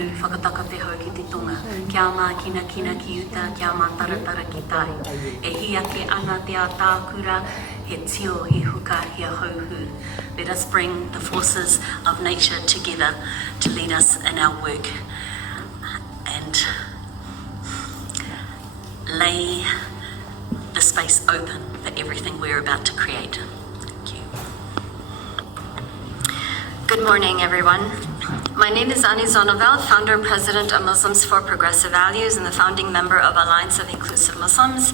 uru whakataka te hau ki te tonga. Kia mā kina kina ki uta, kia mā taratara ki tai. E hia ke ana te a tākura, he tio, he huka, he hauhu. Let us bring the forces of nature together to lead us in our work and lay the space open for everything we're about to create. Thank you. Good morning, everyone. My name is Ani Zonovel, founder and president of Muslims for Progressive Values and the founding member of Alliance of Inclusive Muslims.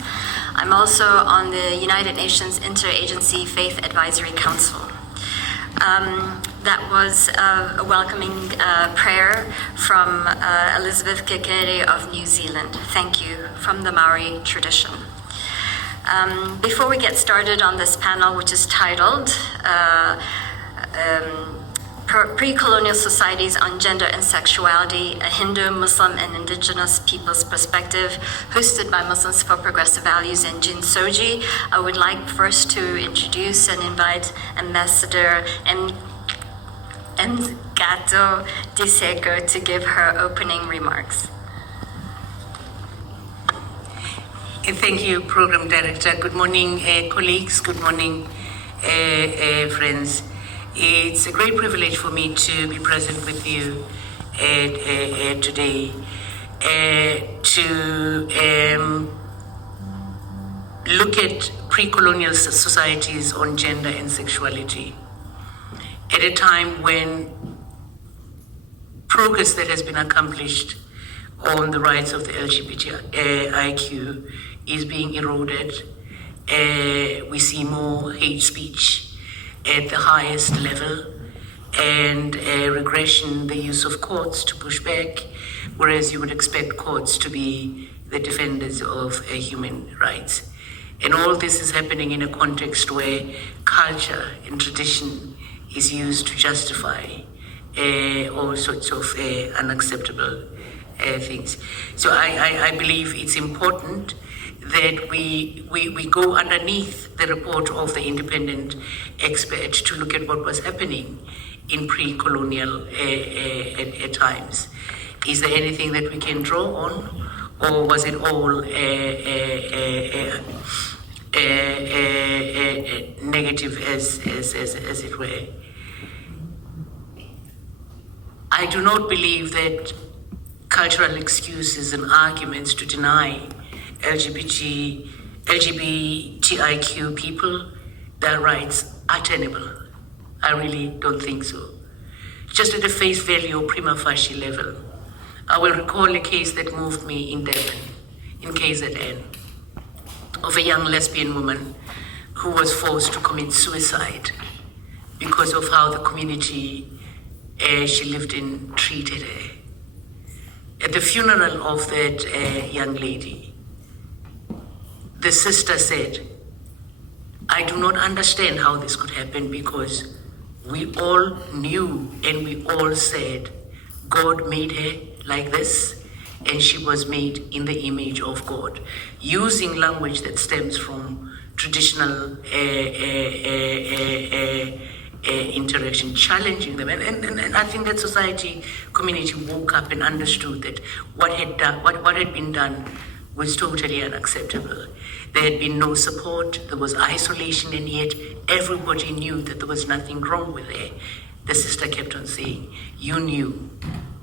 I'm also on the United Nations Interagency Faith Advisory Council. That was a welcoming prayer from Elizabeth Kekere of New Zealand. Thank you, from the Maori tradition. Before we get started on this panel, which is titled Precolonial Societies on Gender and Sexuality, a Hindu, Muslim, and Indigenous Peoples Perspective, hosted by Muslims for Progressive Values and GIN-SOGGIE, I would like first to introduce and invite Ambassador Ngato Diseko to give her opening remarks. Thank you, Program Director. Good morning, colleagues. Good morning, friends. It's a great privilege for me to be present with you today to look at pre-colonial societies on gender and sexuality at a time when progress that has been accomplished on the rights of the LGBTIQ is being eroded. We see more hate speech at the highest level, and regression, the use of courts to push back, whereas you would expect courts to be the defenders of human rights. And all this is happening in a context where culture and tradition is used to justify all sorts of unacceptable things. So I believe it's important that we go underneath the report of the independent expert to look at what was happening in pre-colonial times. Is there anything that we can draw on, or was it all negative as it were? I do not believe that cultural excuses and arguments to deny LGBTIQ people their rights are tenable. I really don't think so. Just at the face value or prima facie level, I will recall a case that moved me in Devon, in KZN, of a young lesbian woman who was forced to commit suicide because of how the community she lived in treated her. At the funeral of that young lady, the sister said, I do not understand how this could happen, because we all knew and we all said God made her like this and she was made in the image of God, using language that stems from traditional interaction, challenging them. And I think that society, community woke up and understood that what had been done was totally unacceptable. There had been no support, there was isolation, and yet everybody knew that there was nothing wrong with her. The sister kept on saying, you knew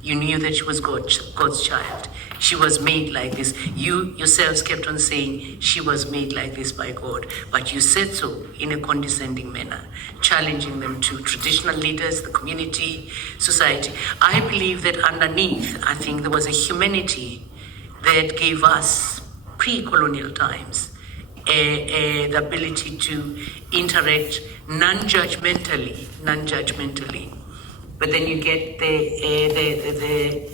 that she was God's child. She was made like this. You yourselves kept on saying she was made like this by God, but you said so in a condescending manner, challenging them to traditional leaders, the community, society. I believe that underneath, I think there was a humanity that gave us pre-colonial times the ability to interact non-judgmentally. But then you get the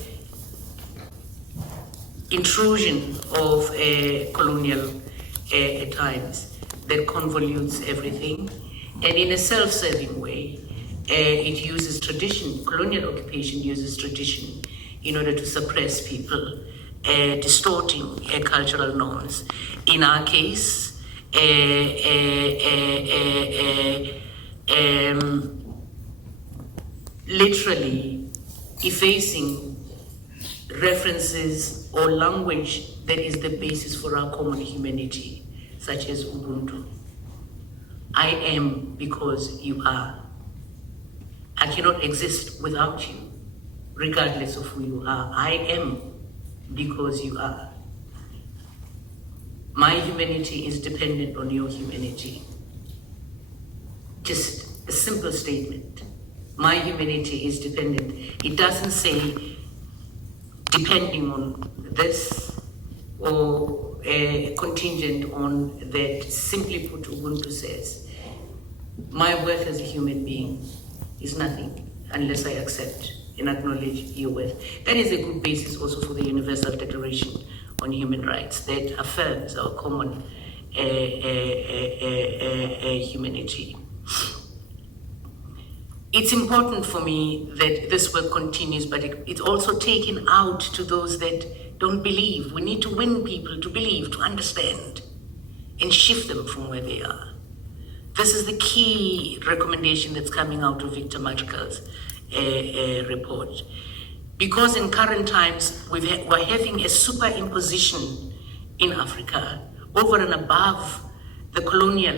intrusion of colonial times that convolutes everything, and in a self-serving way, it uses tradition. Colonial occupation uses tradition in order to suppress people, distorting cultural norms. In our case, literally effacing references or language that is the basis for our common humanity, such as Ubuntu. I am because you are. I cannot exist without you, regardless of who you are. I am because you are. My humanity is dependent on your humanity. Just a simple statement. My humanity is dependent. It doesn't say depending on this or contingent on that. Simply put, Ubuntu says, my worth as a human being is nothing unless I accept and acknowledge your worth. That is a good basis also for the Universal Declaration on Human Rights that affirms our common humanity. It's important for me that this work continues, but it's also taken out to those that don't believe. We need to win people to believe, to understand, and shift them from where they are. This is the key recommendation that's coming out of Victor Matrikel's report. Because in current times, we're having a superimposition in Africa over and above the colonial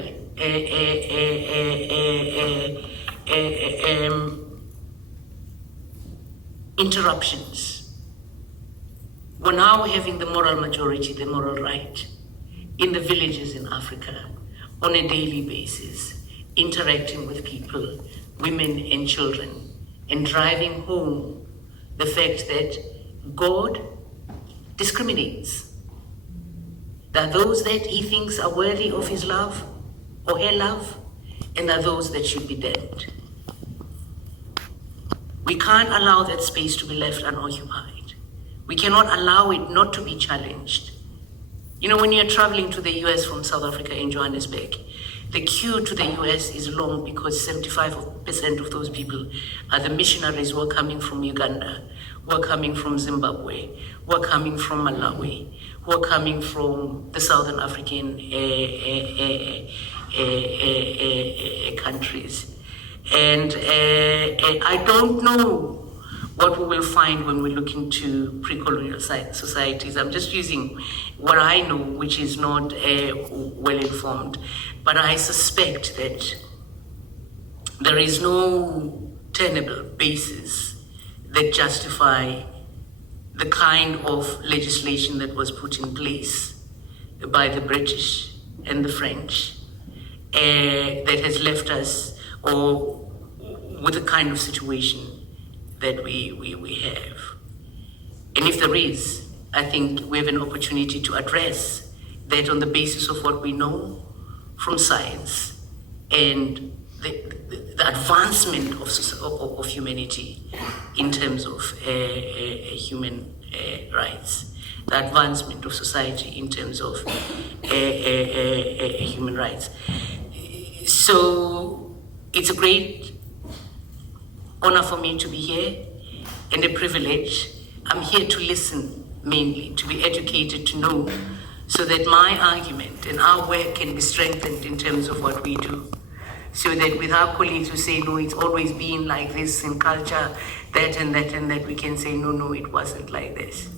interruptions. We're now having the moral majority, the moral right, in the villages in Africa on a daily basis, interacting with people, women and children, and driving home the fact that God discriminates. There are those that he thinks are worthy of his love or her love, and there are those that should be damned. We can't allow that space to be left unoccupied. We cannot allow it not to be challenged. You know, when you're traveling to the US from South Africa in Johannesburg, the queue to the US is long because 75% of those people are the missionaries who are coming from Uganda, who are coming from Zimbabwe, who are coming from Malawi, who are coming from the Southern African countries. And I don't know what we will find when we look into pre-colonial societies. I'm just using what I know, which is not well informed, but I suspect that there is no tenable basis that justify the kind of legislation that was put in place by the British and the French that has left us with the kind of situation that we have. And if there is, I think we have an opportunity to address that on the basis of what we know from science and the advancement of humanity in terms of human rights, the advancement of society in terms of human rights. So it's a great honor for me to be here and a privilege. I'm here to listen mainly, to be educated, to know, so that my argument and our work can be strengthened in terms of what we do. So that with our colleagues who say, no, it's always been like this in culture, that and that and that, we can say, no, it wasn't like this.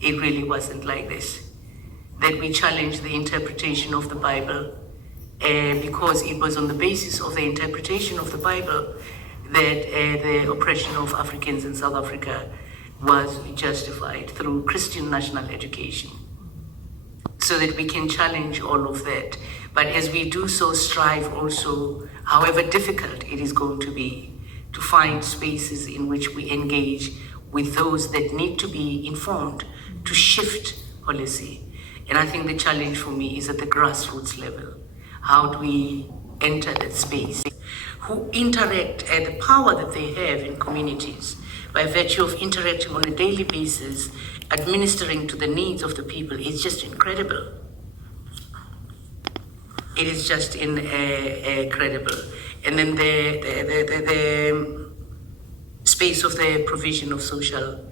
It really wasn't like this. That we challenge the interpretation of the Bible because it was on the basis of the interpretation of the Bible that the oppression of Africans in South Africa was justified through Christian national education, so that we can challenge all of that. But as we do so, strive also, however difficult it is going to be, to find spaces in which we engage with those that need to be informed to shift policy. And I think the challenge for me is at the grassroots level. How do we enter that space? Who interact and the power that they have in communities by virtue of interacting on a daily basis, administering to the needs of the people, is just incredible. It is just incredible. And then the space of the provision of social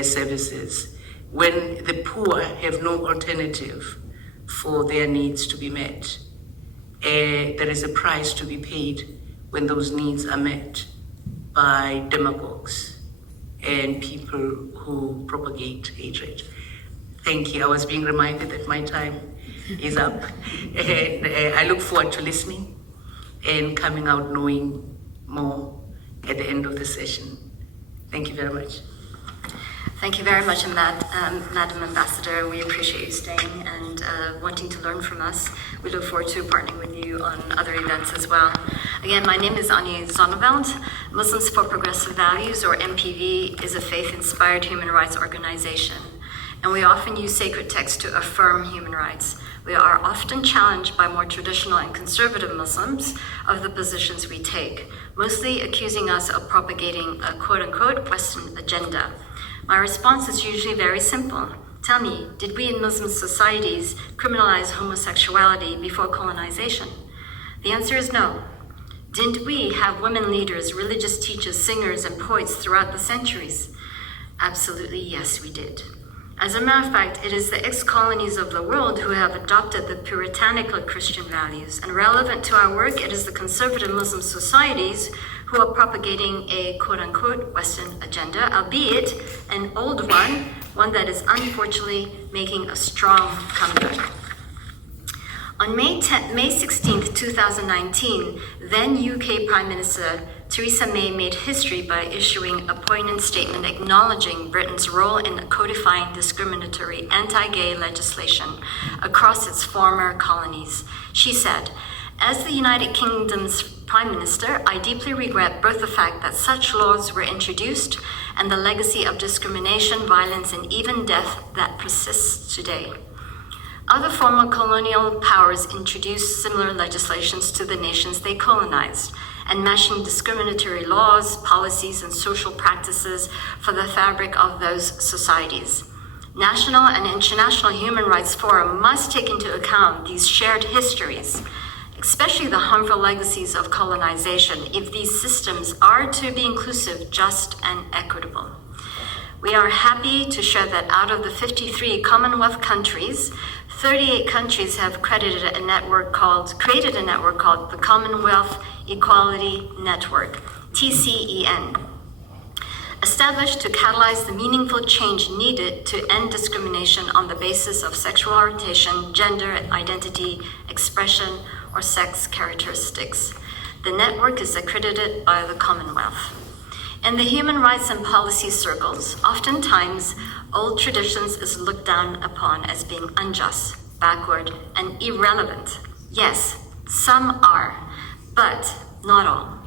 services, when the poor have no alternative for their needs to be met, there is a price to be paid when those needs are met by demagogues and people who propagate hatred. Thank you. I was being reminded that my time is up. And I look forward to listening and coming out knowing more at the end of the session. Thank you very much. Thank you very much, Madam Ambassador. We appreciate you staying and wanting to learn from us. We look forward to partnering with you on other events as well. Again, my name is Anja Zonneveld. Muslims for Progressive Values, or MPV, is a faith-inspired human rights organization, and we often use sacred texts to affirm human rights. We are often challenged by more traditional and conservative Muslims of the positions we take, mostly accusing us of propagating a quote-unquote Western agenda. My response is usually very simple. Tell me, did we in Muslim societies criminalize homosexuality before colonization? The answer is no. Didn't we have women leaders, religious teachers, singers, and poets throughout the centuries? Absolutely, yes, we did. As a matter of fact, it is the ex-colonies of the world who have adopted the puritanical Christian values, and relevant to our work, it is the conservative Muslim societies who are propagating a quote-unquote Western agenda, albeit an old one that is unfortunately making a strong comeback. On May 16th, 2019, then UK Prime Minister Theresa May made history by issuing a poignant statement acknowledging Britain's role in codifying discriminatory anti-gay legislation across its former colonies. She said, "As the United Kingdom's Prime Minister, I deeply regret both the fact that such laws were introduced and the legacy of discrimination, violence, and even death that persists today." Other former colonial powers introduced similar legislations to the nations they colonized, enmeshing discriminatory laws, policies, and social practices for the fabric of those societies. National and international human rights forums must take into account these shared histories, especially the harmful legacies of colonization, if these systems are to be inclusive, just, and equitable. We are happy to share that out of the 53 Commonwealth countries, 38 countries have created a network called the Commonwealth Equality Network, TCEN, established to catalyze the meaningful change needed to end discrimination on the basis of sexual orientation, gender identity, expression, or sex characteristics. The network is accredited by the Commonwealth. In the human rights and policy circles, oftentimes old traditions is looked down upon as being unjust, backward, and irrelevant. Yes, some are, but not all.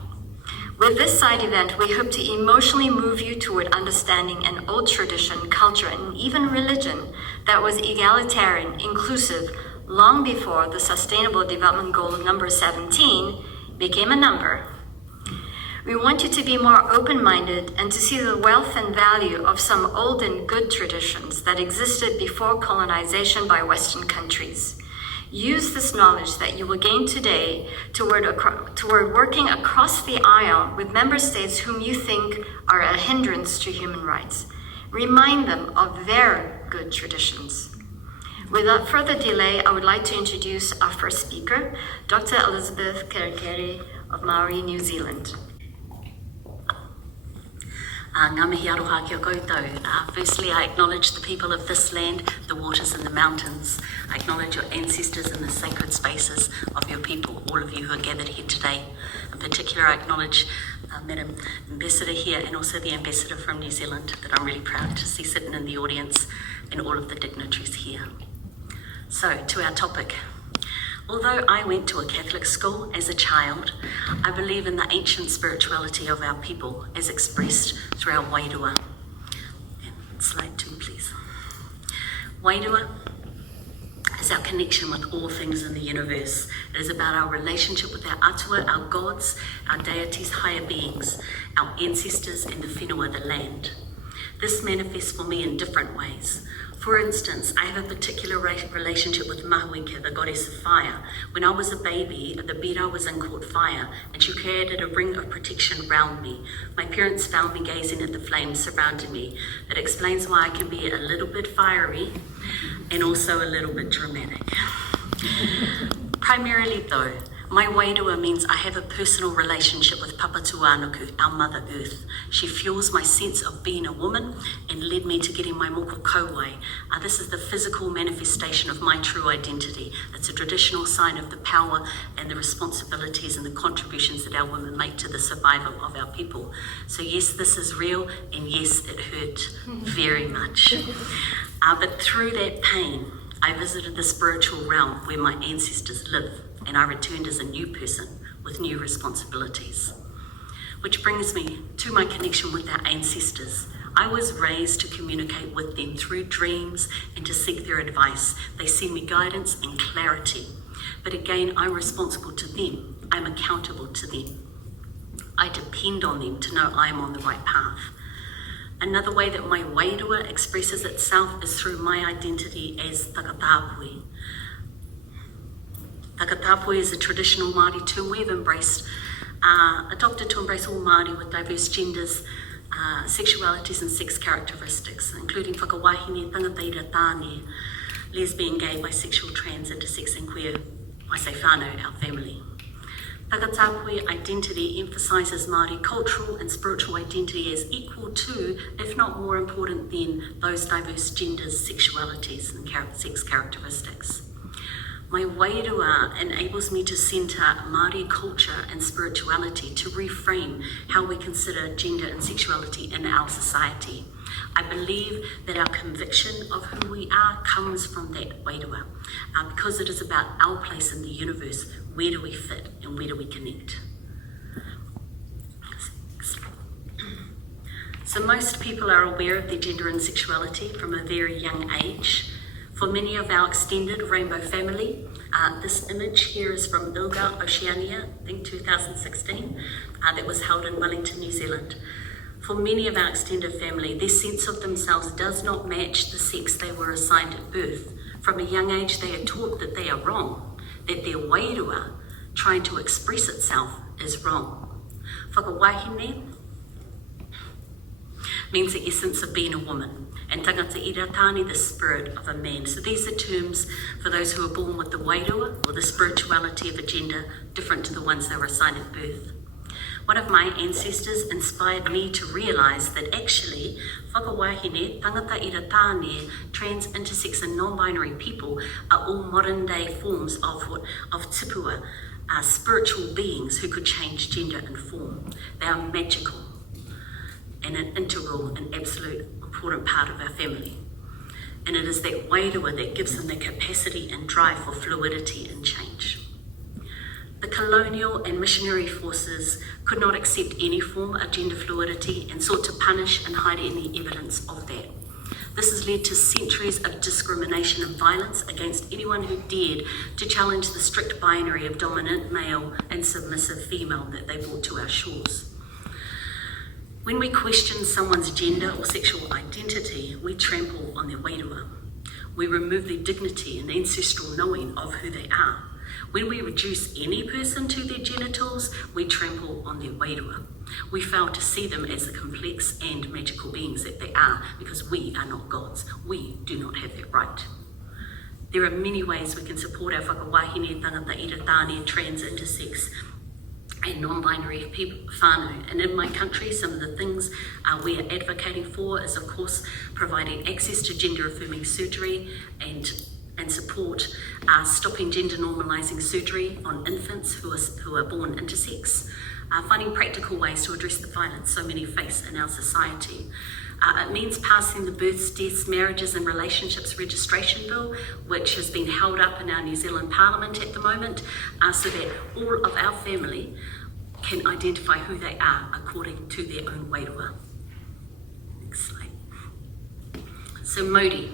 With this side event, we hope to emotionally move you toward understanding an old tradition, culture, and even religion that was egalitarian, inclusive, long before the Sustainable Development Goal number 17 became a number. We want you to be more open-minded and to see the wealth and value of some old and good traditions that existed before colonization by Western countries. Use this knowledge that you will gain today toward working across the aisle with member states whom you think are a hindrance to human rights. Remind them of their good traditions. Without further delay, I would like to introduce our first speaker, Dr. Elizabeth Kerekere of Maori, New Zealand. Ngā mihi aroha kia koutou. Firstly, I acknowledge the people of this land, the waters and the mountains. I acknowledge your ancestors and the sacred spaces of your people, all of you who are gathered here today. In particular, I acknowledge Madam Ambassador here and also the Ambassador from New Zealand that I'm really proud to see sitting in the audience and all of the dignitaries here. So, to our topic. Although I went to a Catholic school as a child, I believe in the ancient spirituality of our people as expressed through our wairua. And slide 2, please. Wairua is our connection with all things in the universe. It is about our relationship with our atua, our gods, our deities, higher beings, our ancestors, and the whenua, the land. This manifests for me in different ways. For instance, I have a particular relationship with Mahuika, the goddess of fire. When I was a baby, the bira was in caught fire, and she created a ring of protection around me. My parents found me gazing at the flames surrounding me. That explains why I can be a little bit fiery and also a little bit dramatic. Primarily though, My wairua means I have a personal relationship with Papatuānuku, our Mother Earth. She fuels my sense of being a woman and led me to getting my moko kauai. This is the physical manifestation of my true identity. It's a traditional sign of the power and the responsibilities and the contributions that our women make to the survival of our people. So yes, this is real, and yes, it hurt very much. But through that pain, I visited the spiritual realm where my ancestors live, and I returned as a new person with new responsibilities. Which brings me to my connection with our ancestors. I was raised to communicate with them through dreams and to seek their advice. They send me guidance and clarity. But again, I'm responsible to them. I'm accountable to them. I depend on them to know I'm on the right path. Another way that my wairua expresses itself is through my identity as takatapui. Takatapui is a traditional Māori term we've adopted to embrace all Māori with diverse genders, sexualities and sex characteristics, including whakawahine, tangata ira tāne, lesbian, gay, bisexual, trans, intersex and queer, I say whānau, our family. Takatapui identity emphasises Māori cultural and spiritual identity as equal to, if not more important than, those diverse genders, sexualities and sex characteristics. My wairua enables me to centre Māori culture and spirituality, to reframe how we consider gender and sexuality in our society. I believe that our conviction of who we are comes from that wairua, because it is about our place in the universe. Where do we fit and where do we connect? So most people are aware of their gender and sexuality from a very young age. For many of our extended rainbow family, this image here is from Ilga, Oceania, I think 2016, that was held in Wellington, New Zealand. For many of our extended family, their sense of themselves does not match the sex they were assigned at birth. From a young age, they are taught that they are wrong, that their wairua, trying to express itself, is wrong. Whakawahine means the essence of being a woman, and tangata ira tāne, the spirit of a man. So these are terms for those who are born with the wairua, or the spirituality of a gender different to the ones they were assigned at birth. One of my ancestors inspired me to realise that actually whakawahine, tangata ira tāne, trans, intersex and non-binary people are all modern day forms of tipua, spiritual beings who could change gender and form. They are magical and an integral and absolute important part of our family. And it is that wairua that gives them the capacity and drive for fluidity and change. The colonial and missionary forces could not accept any form of gender fluidity and sought to punish and hide any evidence of that. This has led to centuries of discrimination and violence against anyone who dared to challenge the strict binary of dominant male and submissive female that they brought to our shores. When we question someone's gender or sexual identity, we trample on their wairua. We remove their dignity and ancestral knowing of who they are. When we reduce any person to their genitals, we trample on their wairua. We fail to see them as the complex and magical beings that they are, because we are not gods. We do not have that right. There are many ways we can support our whakawahine, tangata ira tāne, trans, intersex and non-binary people, whānau. And in my country, some of the things we are advocating for is, of course, providing access to gender-affirming surgery and support stopping gender normalising surgery on infants who are born intersex, finding practical ways to address the violence so many face in our society. It means passing the Births, Deaths, Marriages and Relationships Registration Bill, which has been held up in our New Zealand Parliament at the moment, so that all of our family can identify who they are according to their own wairua. Next slide. So Maori.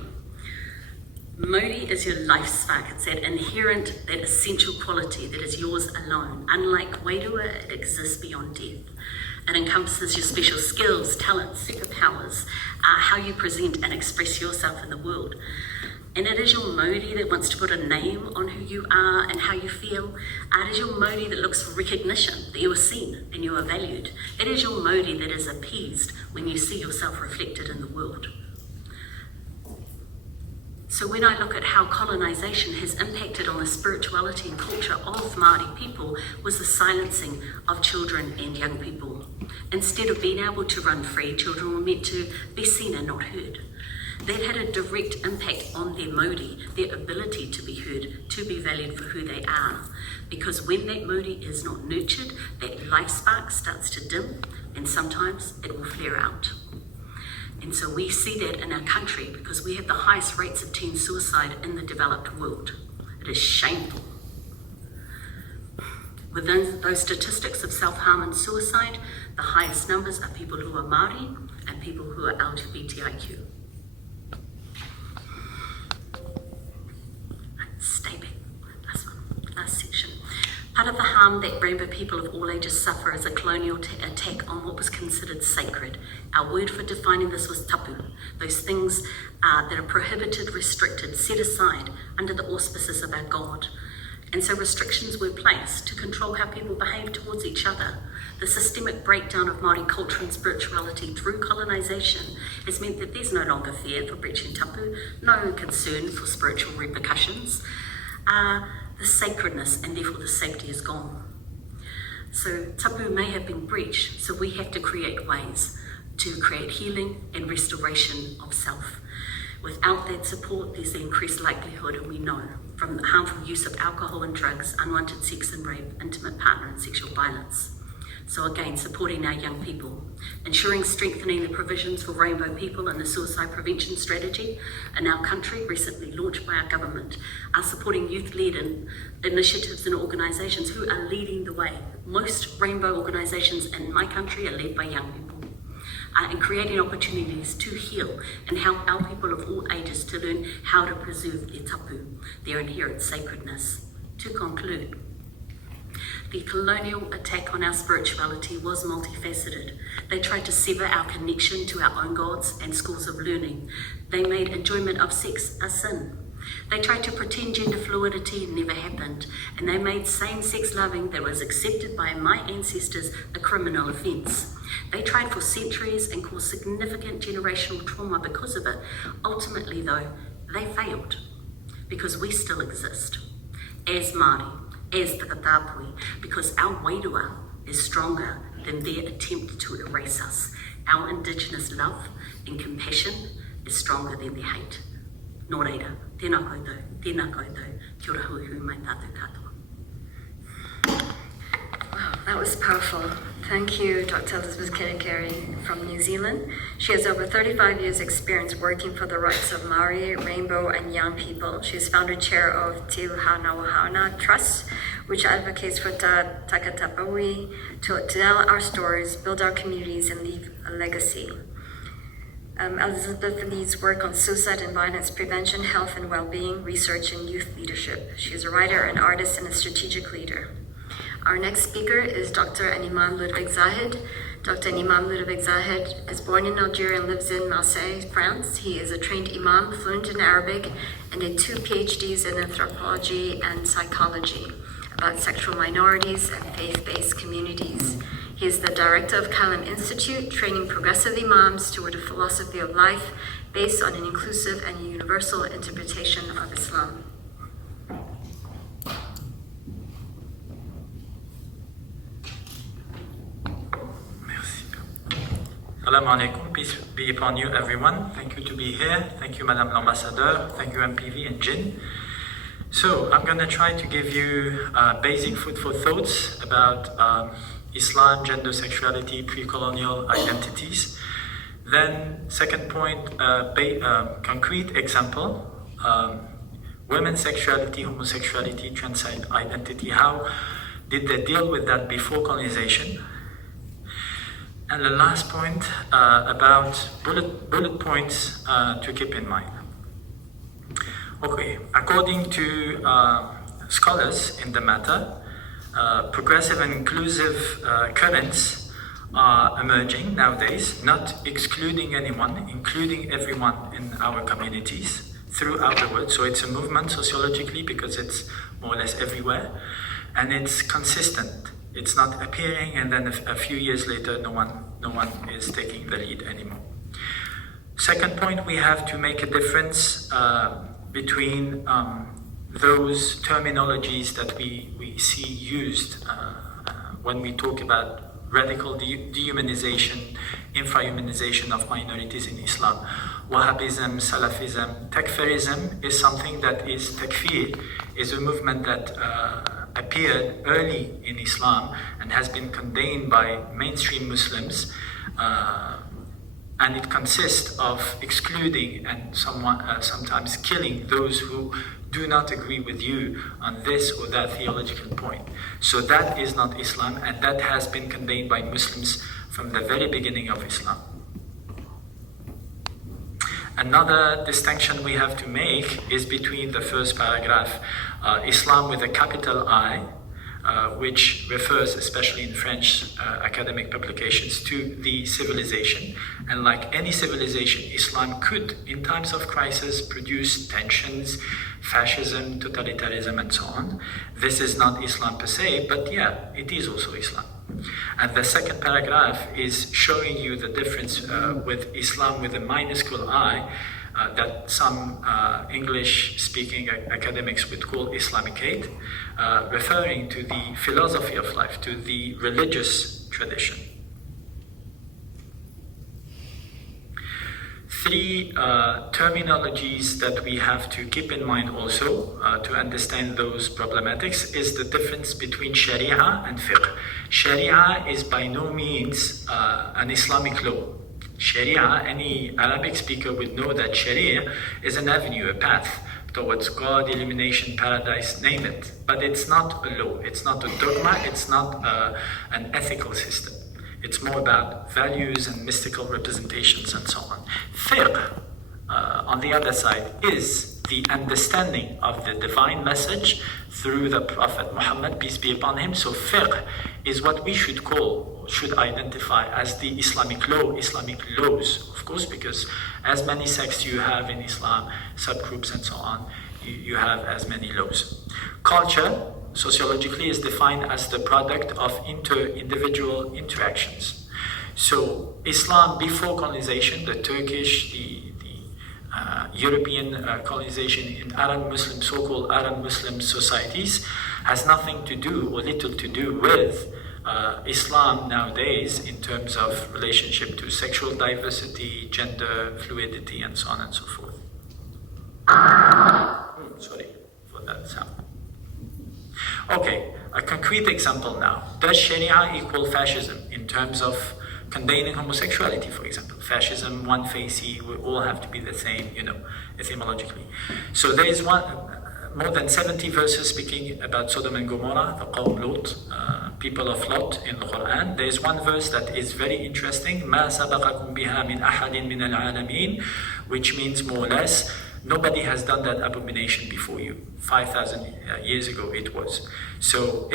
Maori is your life spark. It's that inherent, that essential quality that is yours alone. Unlike wairua, it exists beyond death. It encompasses your special skills, talents, superpowers, how you present and express yourself in the world. And it is your Maori that wants to put a name on who you are and how you feel. It is your Maori that looks for recognition, that you are seen and you are valued. It is your Maori that is appeased when you see yourself reflected in the world. So when I look at how colonisation has impacted on the spirituality and culture of Māori people, was the silencing of children and young people. Instead of being able to run free, children were meant to be seen and not heard. That had a direct impact on their mauri, their ability to be heard, to be valued for who they are. Because when that mauri is not nurtured, that life spark starts to dim, and sometimes it will flare out. And so we see that in our country because we have the highest rates of teen suicide in the developed world. It is shameful. Within those statistics of self-harm and suicide, the highest numbers are people who are Māori and people who are LGBTIQ. Stay back. Last section. Part of the harm that rainbow people of all ages suffer is a colonial attack on what was considered sacred. Our word for defining this was tapu, those things that are prohibited, restricted, set aside under the auspices of our God. And so restrictions were placed to control how people behave towards each other. The systemic breakdown of Māori culture and spirituality through colonisation has meant that there's no longer fear for breaching tapu, no concern for spiritual repercussions. The sacredness and therefore the safety is gone. So tapu may have been breached, so we have to create ways to create healing and restoration of self. Without that support, there's the increased likelihood, and we know, from the harmful use of alcohol and drugs, unwanted sex and rape, intimate partner and sexual violence. So again, supporting our young people, ensuring strengthening the provisions for rainbow people and the suicide prevention strategy in our country, recently launched by our government, are supporting youth-led initiatives and organisations who are leading the way. Most rainbow organisations in my country are led by young people, and creating opportunities to heal and help our people of all ages to learn how to preserve their tapu, their inherent sacredness. To conclude, the colonial attack on our spirituality was multifaceted. They tried to sever our connection to our own gods and schools of learning. They made enjoyment of sex a sin. They tried to pretend gender fluidity never happened, and they made same-sex loving that was accepted by my ancestors a criminal offence. They tried for centuries and caused significant generational trauma because of it. Ultimately, though, they failed because we still exist as Māori, as Takatapui, because our wairua is stronger than their attempt to erase us. Our Indigenous love and compassion is stronger than their hate. Nō reira, tēnā koutou, kia ora hui hui mai tātou katoa. Wow, that was powerful. Thank you, Dr. Elizabeth Kerikeri from New Zealand. She has over 35 years' experience working for the rights of Maori, Rainbow, and young people. She is founder chair of Te Uhanawahauna Trust, which advocates for Takatapaui to tell our stories, build our communities, and leave a legacy. Elizabeth leads work on suicide and violence prevention, health and well-being, research, and youth leadership. She is a writer, an artist, and a strategic leader. Our next speaker is Dr. Imam Ludovic Zahid. Dr. Imam Ludovic Zahid is born in Algeria and lives in Marseille, France. He is a trained imam, fluent in Arabic, and did 2 PhDs in anthropology and psychology about sexual minorities and faith-based communities. He is the director of Kalam Institute, training progressive imams toward a philosophy of life based on an inclusive and universal interpretation of Islam. Assalamu alaikum, peace be upon you everyone. Thank you to be here. Thank you Madame l'Ambassadeur. Thank you MPV and GIN. So I'm going to try to give you basic food for thoughts about Islam, gender, sexuality, pre-colonial identities. Then second point, concrete example, women's sexuality, homosexuality, trans identity. How did they deal with that before colonization? And the last point about bullet points to keep in mind. Okay, according to scholars in the matter, progressive and inclusive currents are emerging nowadays, not excluding anyone, including everyone in our communities throughout the world. So it's a movement sociologically because it's more or less everywhere, and it's consistent. It's not appearing and then a few years later no one is taking the lead anymore. Second point, we have to make a difference between those terminologies that we see used when we talk about radical dehumanization, infrahumanization of minorities in Islam. Wahhabism, Salafism, Takfirism is something that is, takfir is a movement that appeared early in Islam and has been condemned by mainstream Muslims, and it consists of excluding and sometimes killing those who do not agree with you on this or that theological point. So that is not Islam, and that has been condemned by Muslims from the very beginning of Islam. Another distinction we have to make is between the first paragraph, Islam with a capital I, which refers, especially in French academic publications, to the civilization. And like any civilization, Islam could, in times of crisis, produce tensions, fascism, totalitarianism, and so on. This is not Islam per se, but yeah, it is also Islam. And the second paragraph is showing you the difference with Islam with a minuscule I, that some English-speaking academics would call Islamicate, referring to the philosophy of life, to the religious tradition. Three terminologies that we have to keep in mind also to understand those problematics is the difference between Sharia and fiqh. Sharia is by no means an Islamic law. Sharia, any Arabic speaker would know that Sharia is an avenue, a path towards God, illumination, paradise, name it. But it's not a law, it's not a dogma, it's not an ethical system. It's more about values and mystical representations and so on. Fiqh, on the other side, is the understanding of the divine message through the Prophet Muhammad, peace be upon him. So fiqh is what we should call, should identify as the Islamic law, Islamic laws, of course, because as many sects you have in Islam, subgroups and so on, you have as many laws. Culture, sociologically, is defined as the product of inter-individual interactions. So Islam before colonization, the Turkish, the European colonization in Arab Muslim, so-called Arab Muslim societies, has nothing to do or little to do with Islam nowadays in terms of relationship to sexual diversity, gender fluidity, and so on and so forth. Sorry for that sound. Okay, a concrete example now. Does Sharia equal fascism in terms of condemning homosexuality, for example? Fascism, one facey, we all have to be the same, etymologically. So there is more than 70 verses speaking about Sodom and Gomorrah, the Qawm Lot, people of Lot in the Quran. There is one verse that is very interesting, مَا سَبَقَكُمْ بِهَا مِنْ أَحَدٍ مِنَ الْعَالَمِينَ, which means more or less, nobody has done that abomination before you. 5,000 years ago it was. So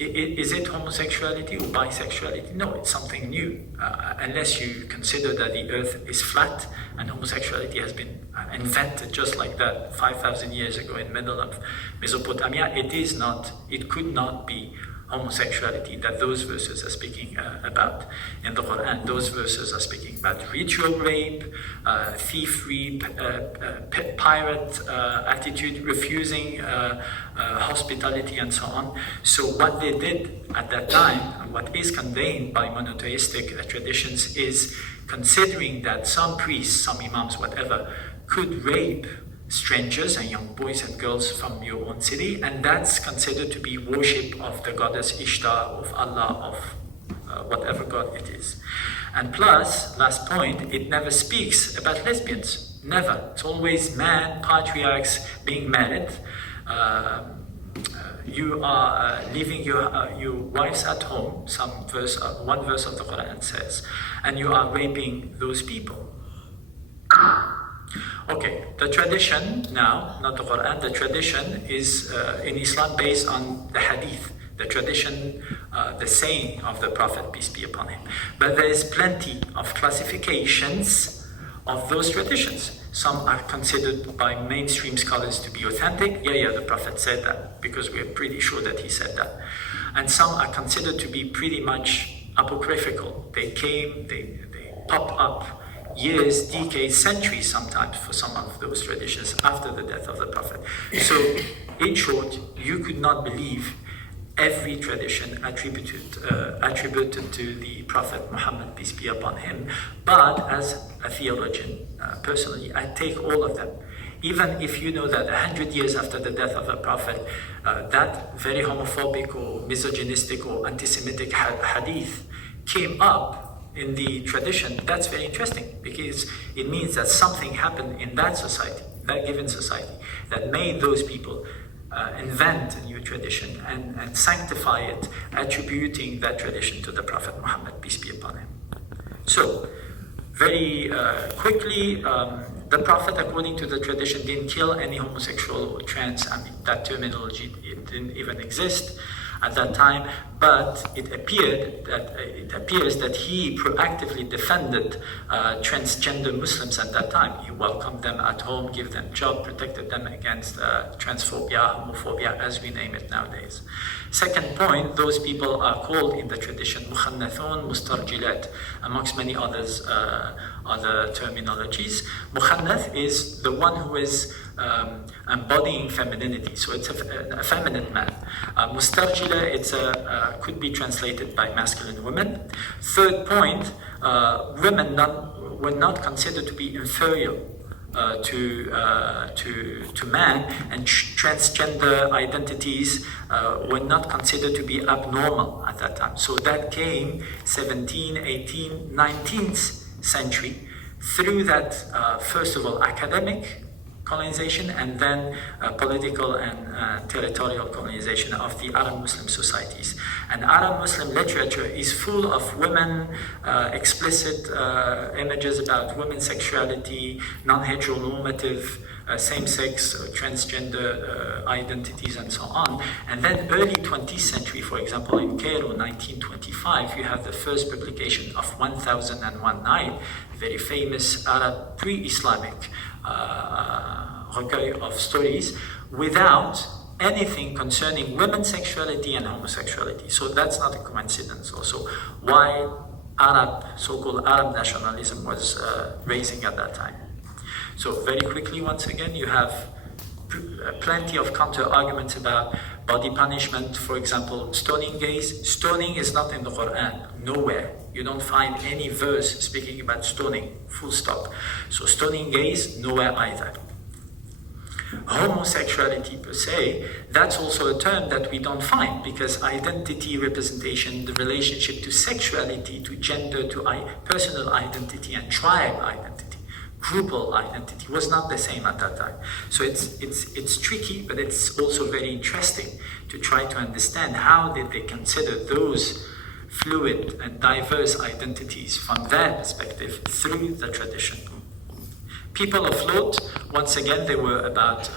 is it homosexuality or bisexuality? No, it's something new. Unless you consider that the earth is flat and homosexuality has been invented just like that 5,000 years ago in the middle of Mesopotamia, it could not be homosexuality that those verses are speaking about in the Quran. Those verses are speaking about ritual rape, thievery, pirate attitude, refusing hospitality, and so on. So what they did at that time, and what is condemned by monotheistic traditions, is considering that some priests, some imams, whatever, could rape strangers and young boys and girls from your own city, and that's considered to be worship of the goddess Ishtar, of Allah, of whatever god it is. And plus, last point, it never speaks about lesbians. Never. It's always man, patriarchs being married. You are leaving your wives at home, one verse of the Quran says, and you are raping those people. Okay, the tradition now, not the Quran, the tradition is in Islam based on the hadith, the tradition, the saying of the Prophet, peace be upon him. But there is plenty of classifications of those traditions. Some are considered by mainstream scholars to be authentic. Yeah, the Prophet said that, because we are pretty sure that he said that. And some are considered to be pretty much apocryphal. They popped up years, decades, centuries sometimes for some of those traditions after the death of the Prophet. So, in short, you could not believe every tradition attributed to the Prophet Muhammad, peace be upon him. But as a theologian, personally, I take all of them. Even if you know that 100 years after the death of the Prophet, that very homophobic or misogynistic or anti-Semitic hadith came up in the tradition, that's very interesting, because it means that something happened in that society, that given society, that made those people invent a new tradition and sanctify it, attributing that tradition to the Prophet Muhammad, peace be upon him. So, very quickly, the Prophet, according to the tradition, didn't kill any homosexual or trans. I mean, that terminology, it didn't even exist at that time, but it appears that he proactively defended transgender Muslims at that time. He welcomed them at home, gave them job, protected them against transphobia, homophobia, as we name it nowadays. Second point, those people are called in the tradition mukhannathun, mustarjilat, amongst many others, other terminologies. Mukhannath is the one who is embodying femininity, so it's a feminine man. Mustarjila, it's could be translated by masculine women. Third point, women were not considered to be inferior to man, and transgender identities were not considered to be abnormal at that time. So that came 17th, 18th, 19th century through that, first of all, academic colonization, and then political and territorial colonization of the Arab Muslim societies. And Arab Muslim literature is full of women, explicit images about women's sexuality, non-heteronormative, same-sex, transgender identities, and so on. And then early 20th century, for example, in Cairo, 1925, you have the first publication of 1001 Night, very famous Arab pre-Islamic recueil of stories, without anything concerning women's sexuality and homosexuality. So that's not a coincidence also why so-called Arab nationalism was raising at that time. So very quickly, once again, you have plenty of counter-arguments about body punishment. For example, stoning gays. Stoning is not in the Quran, nowhere. You don't find any verse speaking about stoning, full stop. So stoning gays, nowhere either. Homosexuality per se, that's also a term that we don't find, because identity representation, the relationship to sexuality, to gender, to personal identity and tribe identity, groupal identity was not the same at that time. So it's tricky, but it's also very interesting to try to understand how did they consider those fluid and diverse identities from their perspective through the tradition. People of Lot, once again, they were about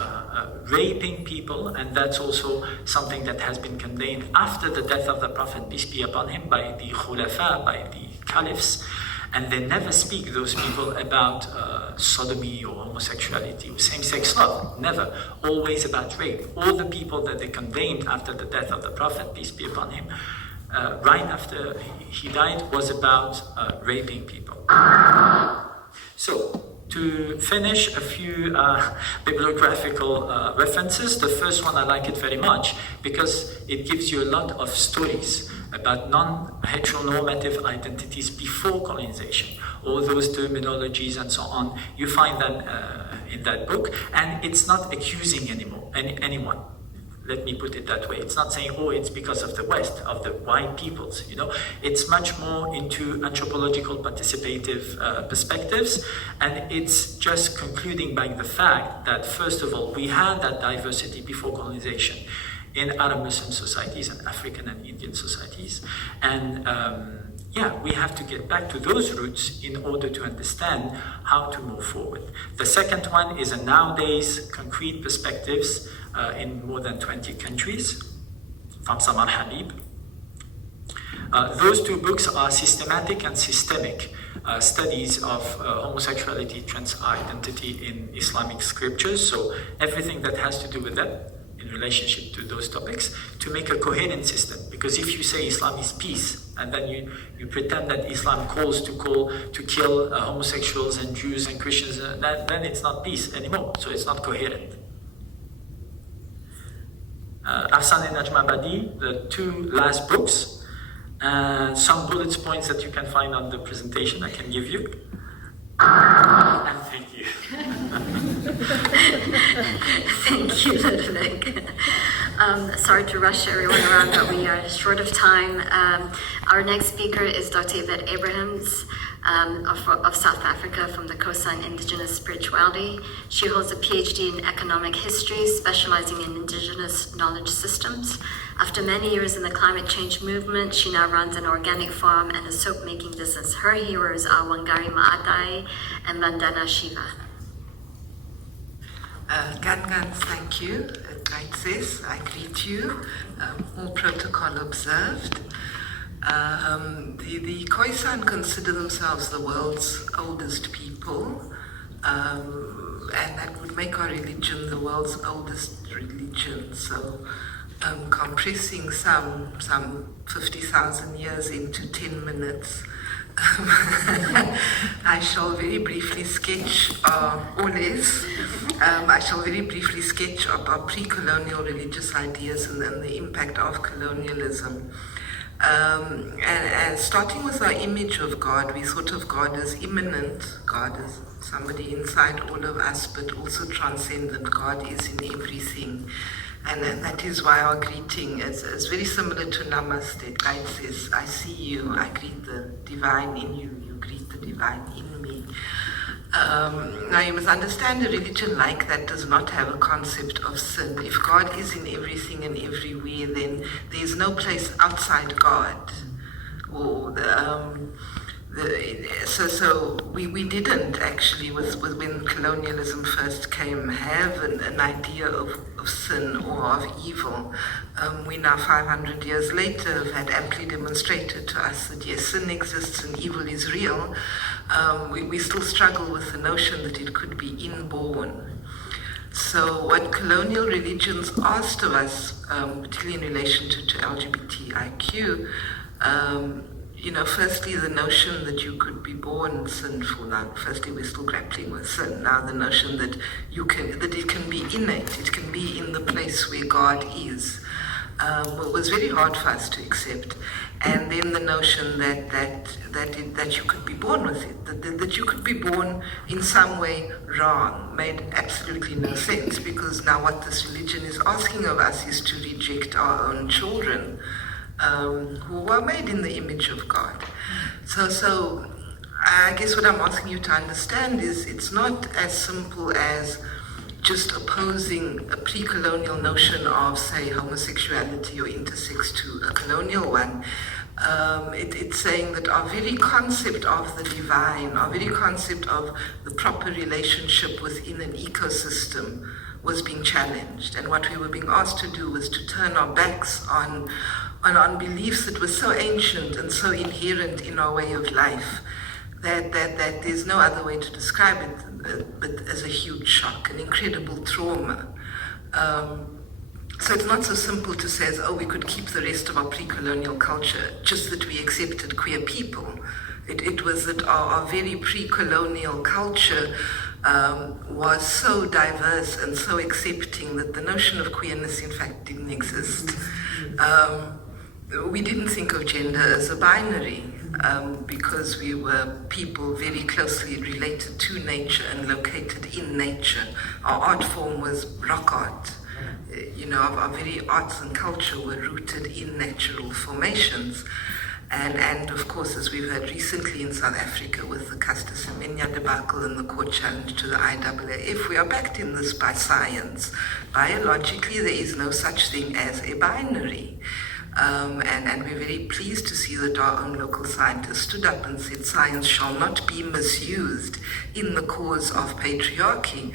raping people, and that's also something that has been condemned after the death of the Prophet, peace be upon him, by the khulafa, by the caliphs, and they never speak, those people, about sodomy or homosexuality or same-sex love, never, always about rape. All the people that they condemned after the death of the Prophet, peace be upon him, right after he died, was about raping people. So, to finish, a few bibliographical references. The first one, I like it very much because it gives you a lot of stories about non-heteronormative identities before colonization. All those terminologies and so on, you find them in that book, and it's not accusing anyone. Let me put it that way. It's not saying, oh, it's because of the West, of the white peoples, you know. It's much more into anthropological participative perspectives, and it's just concluding by the fact that, first of all, we had that diversity before colonization in Arab Muslim societies and African and Indian societies. And we have to get back to those roots in order to understand how to move forward. The second one is a nowadays concrete perspectives in more than 20 countries, from Samar Habib. Those two books are systematic and systemic studies of homosexuality, trans identity in Islamic scriptures, so everything that has to do with that in relationship to those topics, to make a coherent system. Because if you say Islam is peace and then you pretend that Islam calls to kill homosexuals and Jews and Christians, then it's not peace anymore, so it's not coherent. Afsan and Najmabadi, the two last books, some bullet points that you can find on the presentation I can give you. And thank you. Thank you, Ludwig. Sorry to rush everyone around, but we are short of time. Our next speaker is Dr. Yvette Abrahams of South Africa from the Khoisan Indigenous Spirituality. She holds a PhD in economic history, specializing in indigenous knowledge systems. After many years in the climate change movement, she now runs an organic farm and a soap-making business. Her heroes are Wangari Maatai and Vandana Shiva. Gan, thank you. Great sis, I greet you. All protocol observed. The Khoisan consider themselves the world's oldest people, and that would make our religion the world's oldest religion. So, compressing some 50,000 years into 10 minutes, I shall very briefly sketch, or less, I shall very briefly sketch our pre-colonial religious ideas and then the impact of colonialism. And starting with our image of God, we thought of God as immanent, God as somebody inside all of us, but also transcendent. God is in everything. And that is why our greeting is very similar to Namaste. God says, I see you, I greet the divine in you, you greet the divine in me. Now you must understand a religion like that does not have a concept of sin. If God is in everything and everywhere, then there is no place outside God. Or so we didn't actually, with when colonialism first came, have an idea of sin or of evil. We now 500 years later have had amply demonstrated to us that yes, sin exists and evil is real. We still struggle with the notion that it could be inborn. So what colonial religions asked of us, particularly in relation to LGBTIQ, firstly the notion that you could be born sinful. Now, firstly, we're still grappling with sin. Now, the notion that it can be innate, it can be in the place where God is, was very hard for us to accept. And then the notion that you could be born with it, that you could be born in some way wrong, made absolutely no sense, because now what this religion is asking of us is to reject our own children, who are made in the image of God. So I guess what I'm asking you to understand is it's not as simple as just opposing a pre-colonial notion of, say, homosexuality or intersex to a colonial one. It's saying that our very concept of the divine, our very concept of the proper relationship within an ecosystem was being challenged. And what we were being asked to do was to turn our backs on beliefs that were so ancient and so inherent in our way of life that there's no other way to describe it but as a huge shock, an incredible trauma. So it's not so simple to say as, we could keep the rest of our pre-colonial culture, just that we accepted queer people. It was that our very pre-colonial culture was so diverse and so accepting that the notion of queerness in fact didn't exist. We didn't think of gender as a binary because we were people very closely related to nature and located in nature. Our art form was rock art. Our very arts and culture were rooted in natural formations. And of course, as we've heard recently in South Africa with the Caster Semenya debacle and the court challenge to the IAAF, we are backed in this by science. Biologically, there is no such thing as a binary. And we're very pleased to see that our own local scientists stood up and said science shall not be misused in the cause of patriarchy.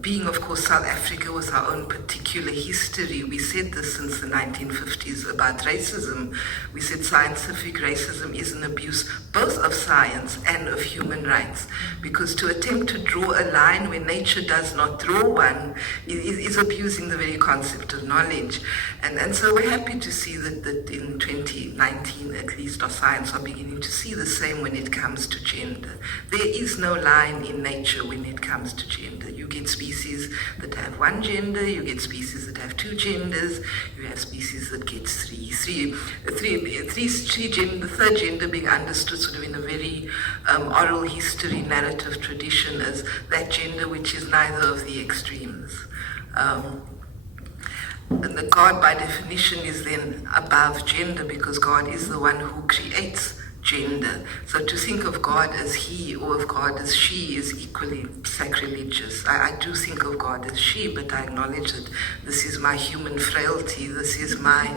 Being, of course, South Africa with our own particular history, we said this since the 1950s about racism. We said scientific racism is an abuse both of science and of human rights, because to attempt to draw a line where nature does not draw one is abusing the very concept of knowledge. And so we're happy to see that in 2019, at least, our science are beginning to see the same when it comes to gender. There is no line in nature when it comes to gender. You get species that have one gender, you get species that have two genders, you have species that get three gender, the third gender being understood sort of in a very oral history narrative tradition as that gender which is neither of the extremes. And the God, by definition, is then above gender because God is the one who creates gender. So to think of God as he or of God as she is equally sacrilegious. I do think of God as she, but I acknowledge that this is my human frailty. This is my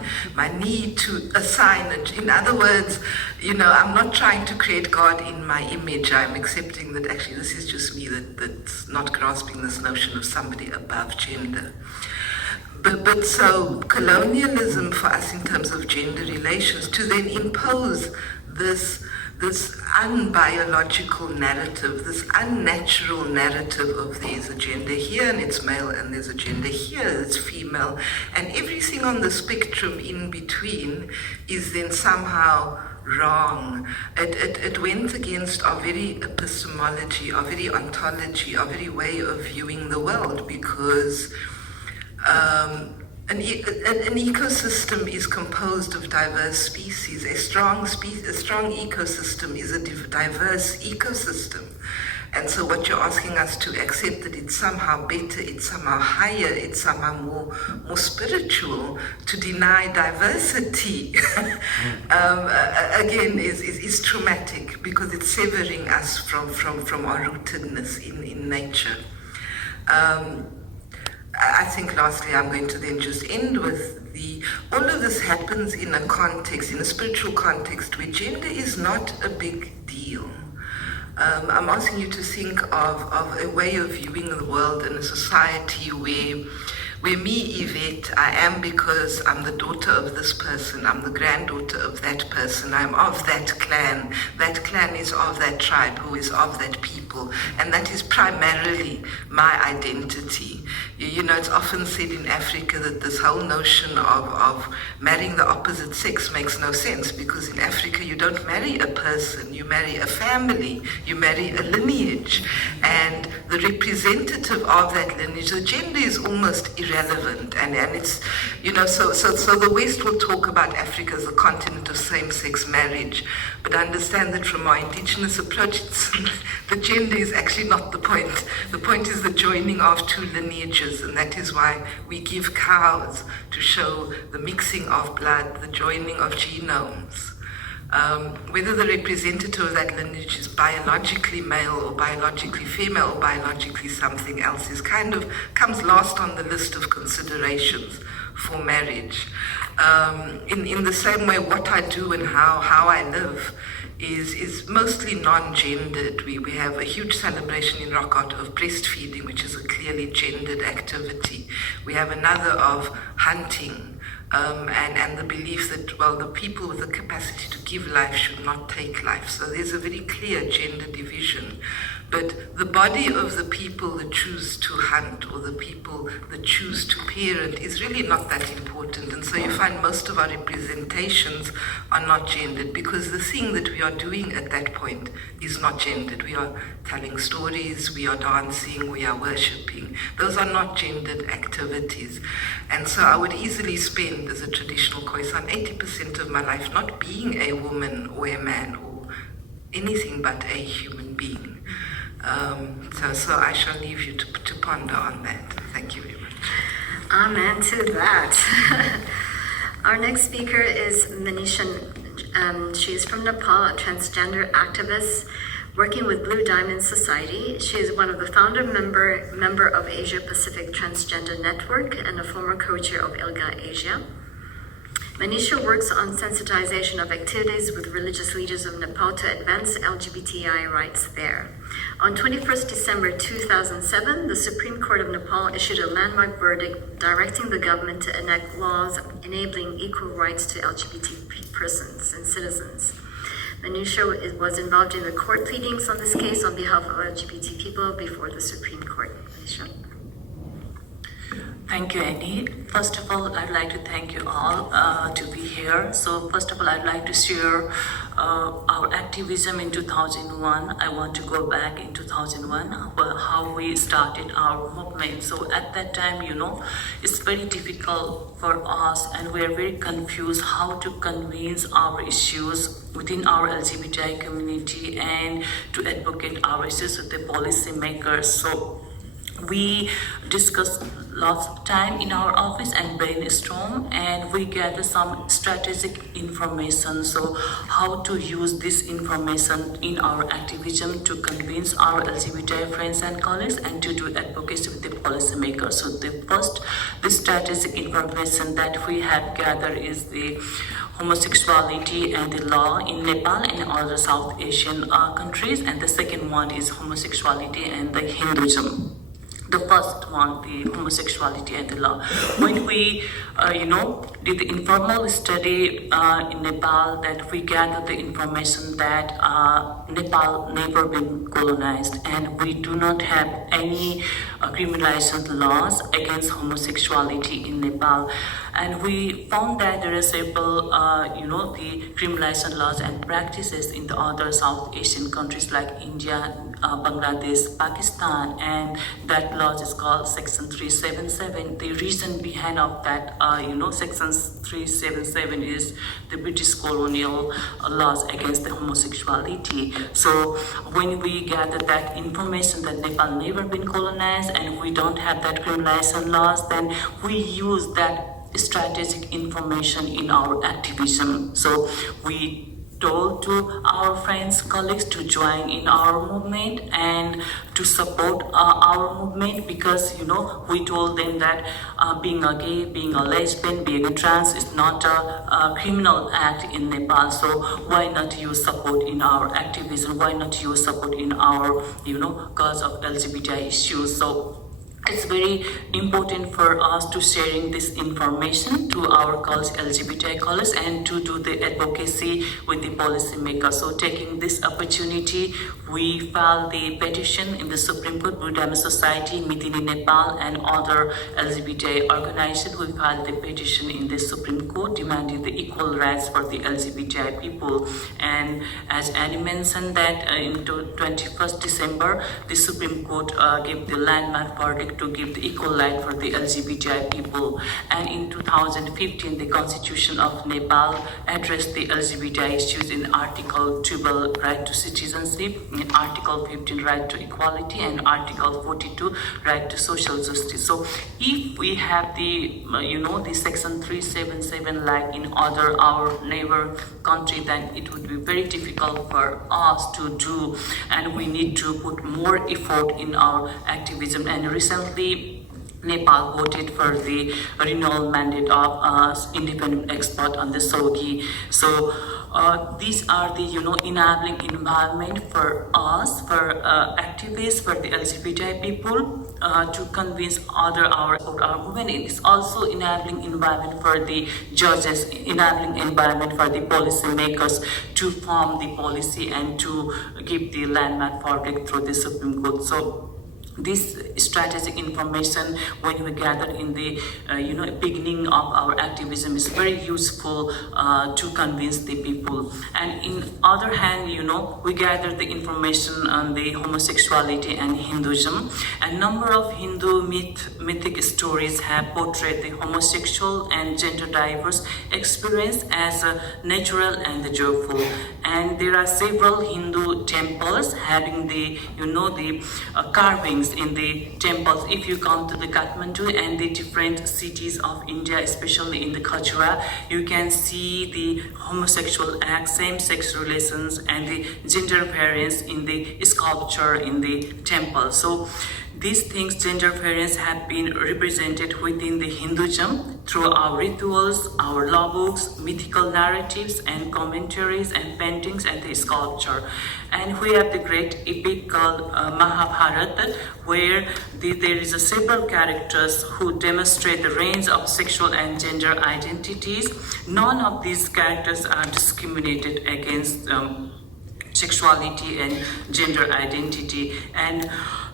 need to assign it. In other words, I'm not trying to create God in my image. I'm accepting that actually this is just me that's not grasping this notion of somebody above gender. But so colonialism for us in terms of gender relations to then impose this unbiological narrative, this unnatural narrative of there's a gender here and it's male and there's a gender here, it's female, and everything on the spectrum in between is then somehow wrong. It went against our very epistemology, our very ontology, our very way of viewing the world because an ecosystem is composed of diverse species. A strong ecosystem is a diverse ecosystem. And so what you're asking us to accept that it's somehow better, it's somehow higher, it's somehow more spiritual, to deny diversity, again, is traumatic because it's severing us from our rootedness in nature. I think lastly I'm going to then just end with all of this happens in a context, in a spiritual context where gender is not a big deal. I'm asking you to think of a way of viewing the world in a society where me, Yvette, I am because I'm the daughter of this person, I'm the granddaughter of that person, I'm of that clan is of that tribe, who is of that people, and that is primarily my identity. It's often said in Africa that this whole notion of marrying the opposite sex makes no sense because in Africa you don't marry a person, you marry a family, you marry a lineage, and the representative of that lineage, the gender is almost irrelevant, and it's, so the West will talk about Africa as a continent of same-sex marriage, but understand that from our indigenous approach, the gender is actually not the point. The point is the joining of two lineages, and that is why we give cows to show the mixing of blood, the joining of genomes. Whether the representative of that lineage is biologically male or biologically female or biologically something else is comes last on the list of considerations for marriage. In the same way, what I do and how I live is mostly non-gendered. We have a huge celebration in rock art of breastfeeding, which is a clearly gendered activity. We have another of hunting, and the belief that, well, the people with the capacity to give life should not take life. So there's a very clear gender division. But the body of the people that choose to hunt or the people that choose to parent is really not that important. And so you find most of our representations are not gendered because the thing that we are doing at that point is not gendered. We are telling stories, we are dancing, we are worshipping. Those are not gendered activities. And so I would easily spend, as a traditional Khoisan, 80% of my life not being a woman or a man or anything but a human being. So I shall leave you to ponder on that. Thank you very much. Amen to that. Our next speaker is Manisha. She is from Nepal, a transgender activist working with Blue Diamond Society. She is one of the founder member of Asia Pacific Transgender Network and a former co-chair of ILGA Asia. Manisha works on sensitization of activities with religious leaders of Nepal to advance LGBTI rights there. On 21st December 2007, the Supreme Court of Nepal issued a landmark verdict directing the government to enact laws enabling equal rights to LGBT persons and citizens. Manisha was involved in the court pleadings on this case on behalf of LGBT people before the Supreme Court. Manisha. Thank you, Annie. First of all, I'd like to thank you all to be here. So first of all, I'd like to share our activism in 2001. I want to go back in 2001, how we started our movement. So at that time, it's very difficult for us and we're very confused how to convince our issues within our LGBTI community and to advocate our issues with the policy makers. So we discussed lots of time in our office and brainstorm, and we gather some strategic information. So how to use this information in our activism to convince our LGBTI friends and colleagues and to do advocacy with the policymakers. So the strategic information that we have gathered is the homosexuality and the law in Nepal and other South Asian countries, and the second one is homosexuality and the Hinduism. The first one, the homosexuality and the law. When we, did the informal study in Nepal, that we gathered the information that Nepal never been colonized and we do not have any criminalization laws against homosexuality in Nepal. And we found that there are several, the criminalization laws and practices in the other South Asian countries like India, Bangladesh, Pakistan, and that law is called Section 377. The reason behind of that, Section 377 is the British colonial laws against the homosexuality. So when we gather that information that Nepal never been colonized and we don't have that criminalization laws, then we use that strategic information in our activism. So we told to our friends, colleagues to join in our movement and to support our movement because, we told them that being a gay, being a lesbian, being a trans is not a criminal act in Nepal. So why not use support in our activism? Why not use support in our, cause of LGBTI issues? So it's very important for us to sharing this information to our colleagues, LGBTI colleagues, and to do the advocacy with the policymakers. So taking this opportunity, we filed the petition in the Supreme Court, Buddhist Society, Mitini Nepal, and other LGBTI organizations. We filed the petition in the Supreme Court demanding the equal rights for the LGBTI people. And as Annie mentioned that in 21st December, the Supreme Court gave the landmark verdict to give the equal right for the LGBTI people. And in 2015, the Constitution of Nepal addressed the LGBTI issues in Article 12, right to citizenship, in Article 15, right to equality, and Article 42, right to social justice. So if we have the, the Section 377 like in our neighbor country, then it would be very difficult for us to do, and we need to put more effort in our activism. And recently, Nepal voted for the renewal mandate of independent expert on the SOGGIE. So these are the enabling environment for us, for activists, for the LGBTI people to convince our movement. It is also enabling environment for the judges, enabling environment for the policymakers to form the policy and to give the landmark verdict through the Supreme Court. So this strategic information, when we gather in the beginning of our activism, is very useful to convince the people. And in other hand, we gather the information on the homosexuality and Hinduism. A number of Hindu mythic stories have portrayed the homosexual and gender diverse experience as natural and joyful. And there are several Hindu temples having the carvings in the temples. If you come to the Kathmandu and the different cities of India, especially in the Khajura, you can see the homosexual acts, same-sex relations, and the gender variance in the sculpture in the temple. So these things, gender variance, have been represented within the Hinduism through our rituals, our law books, mythical narratives, and commentaries, and paintings, and the sculpture. And we have the great epic called Mahabharata, where there is several characters who demonstrate the range of sexual and gender identities. None of these characters are discriminated against sexuality and gender identity, and